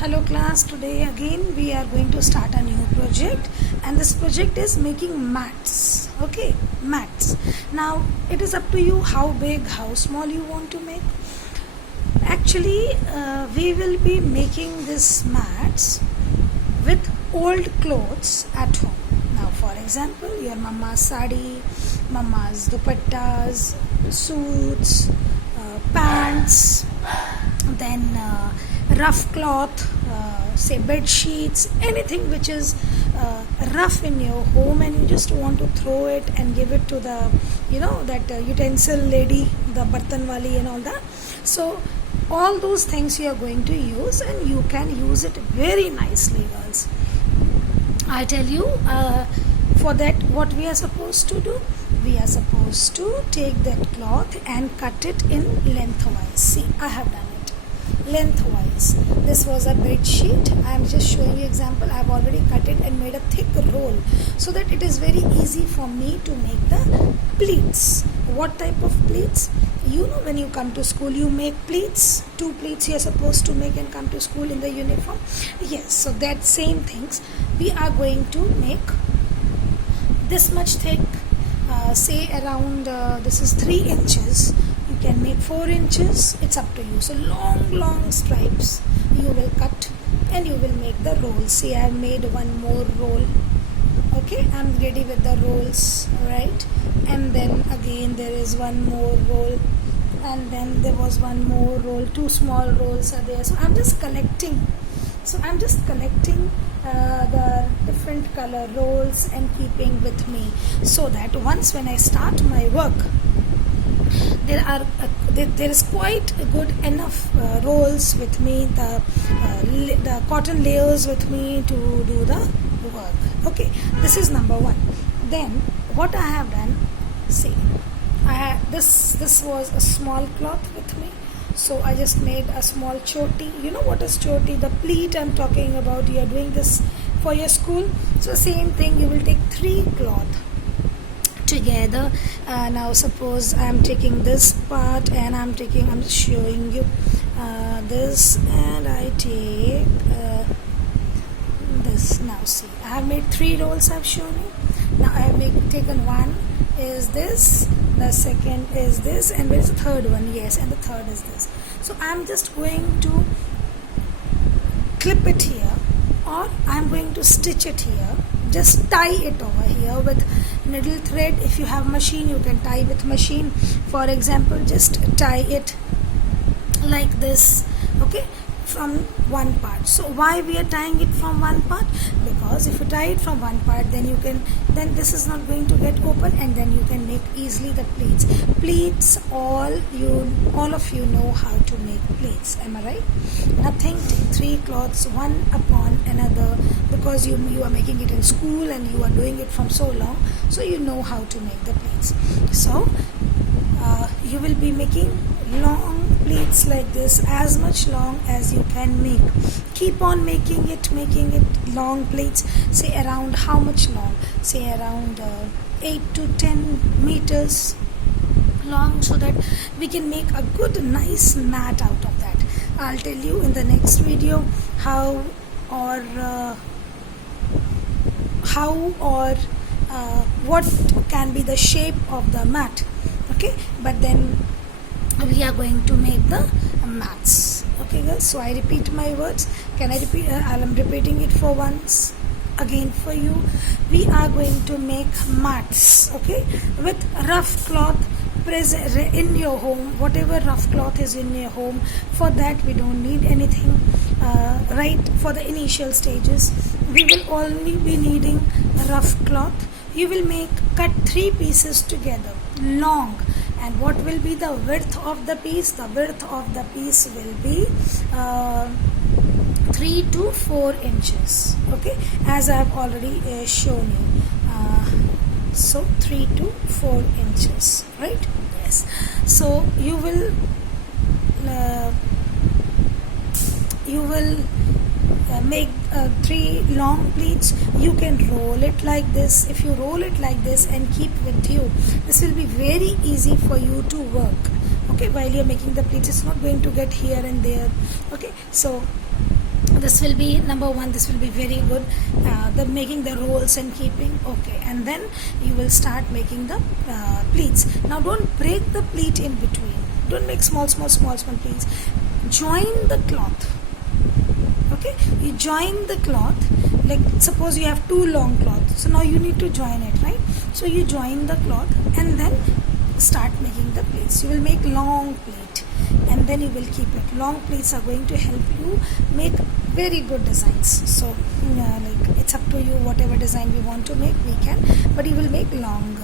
Hello class, today again we are going to start a new project, and this project is making mats. Okay, mats. Now it is up to you how big, how small you want to make. Actually, we will be making this mats with old clothes at home. Now for example, your mama's sari, mama's dupattas, suits, pants, then rough cloth, say bed sheets, anything which is rough in your home, and you just want to throw it and give it to the that utensil lady, the bartan wali and all that. So all those things you are going to use, and you can use it very nicely, girls. I tell you, for that what we are supposed to do, we are supposed to take that cloth and cut it in lengthwise. See, I have done it lengthwise. This was a bed sheet. I am just showing you example. I have already cut it and made a thick roll so that it is very easy for me to make the pleats. What type of pleats? You know, when you come to school you make pleats. 2 pleats you are supposed to make and come to school in the uniform. Yes, so that same things we are going to make. This much thick, say around this is 3 inches. You can make 4 inches, it's up to you. So long stripes you will cut and you will make the rolls. See, I have made one more roll. Okay, I'm ready with the rolls, right? And then again there is one more roll, and then there was one more roll. 2 small rolls are there. So I'm just collecting. The different color rolls and keeping with me, so that once when I start my work, there is quite good enough rolls with me, the cotton layers with me to do the work. Okay, this is number 1. Then what I have done, see, this was a small cloth with me, so I just made a small choti. You know what is choti? The pleat I'm talking about. You are doing this for your school. So same thing, you will take 3 cloth together. Now suppose I am taking this part and I'm just showing you this, and I take this. Now see, I have made 3 rolls. I've shown you. Now I have taken one is this, the second is this, and where is the third one? Yes, and the third is this. So I'm just going to clip it here, or I'm going to stitch it here. Just tie it over here with needle thread. If you have machine, you can tie with machine. For example, just tie it like this, okay, from one part. So why we are tying it from one part? Because if you tie it from one part, then this is not going to get open, and then you can make easily the pleats. All of you know how to make pleats, am I right? Nothing, take 3 cloths one upon another, because you are making it in school and you are doing it from so long, so you know how to make the pleats. So you will be making long pleats like this, as much long as you can make. Keep on making it long pleats. Say around how much long? Say around 8 to 10 meters long, so that we can make a good nice mat out of that. I'll tell you in the next video how or what can be the shape of the mat. Okay, but then we are going to make the mats. Okay girls, so I repeat my words. Can I repeat? I'm repeating it for once again for you. We are going to make mats, okay, with rough cloth in your home. Whatever rough cloth is in your home, for that we don't need anything, right? For the initial stages we will only be needing rough cloth. You will cut 3 pieces together, long. And what will be the width of the piece? The width of the piece will be 3 to 4 inches. Okay, as I have already shown you. So 3 to 4 inches, right? Yes. So you will make 3 long pleats. You can roll it like this. If you roll it like this and keep with you, this will be very easy for you to work. Okay, while you're making the pleats, it's not going to get here and there. Okay, so this will be number one. This will be very good, the making the rolls and keeping. Okay, and then you will start making the pleats. Now don't break the pleat in between, don't make small pleats. Join the cloth. Okay, you join the cloth. Like suppose you have two long cloths, so now you need to join it, right? So you join the cloth and then start making the pleats. You will make long pleat and then you will keep it. Long pleats are going to help you make very good designs. So like it's up to you, whatever design we want to make we can, but you will make long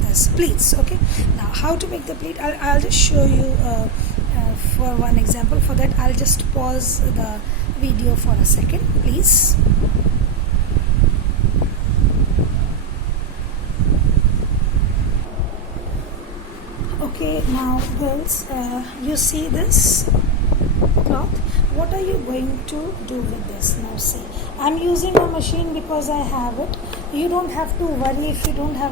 this pleats. Okay, now how to make the pleat, I'll just show you for one example. For that I'll just pause the video for a second, please. Okay, now girls, you see this cloth, what are you going to do with this? Now see, I'm using a machine because I have it. You don't have to worry if you don't have